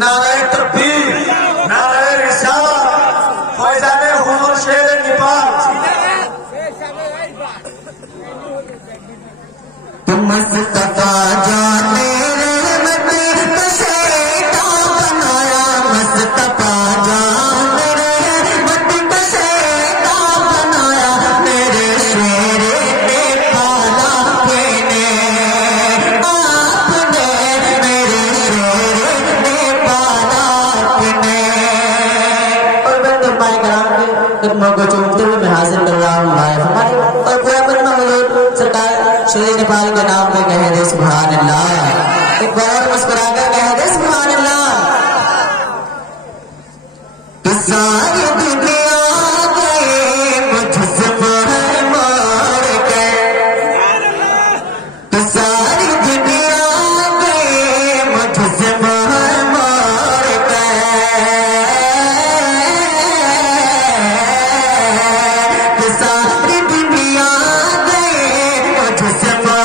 नारे तकबीर, नारे रिसालत, फैज़ाने हुजूर शेर नेपाल। तुम मुस्तफा जाने रहमत बशेता बनाया, मुस्तफा जाने रहमत बशेता बनाया, मेरे शेर नेपाल आपने, आपने मेरे शेर नेपाल आपने। और मैं तो पाए कराम के कदमों को चूमते हुए मैं हाजिर कर रहा हूँ भाई हमारे और पूरा बदमा सरकार शेर नेपाल के नाम पे कह दे सुभान अल्लाह, एक बार मुस्कुराकर कह दे सुभान अल्लाह। कि सारी दुनिया गए मुझसे मार के, कि सारी दुनिया गए मुझसे मार के, कि सारी दुनिया मुस्तफा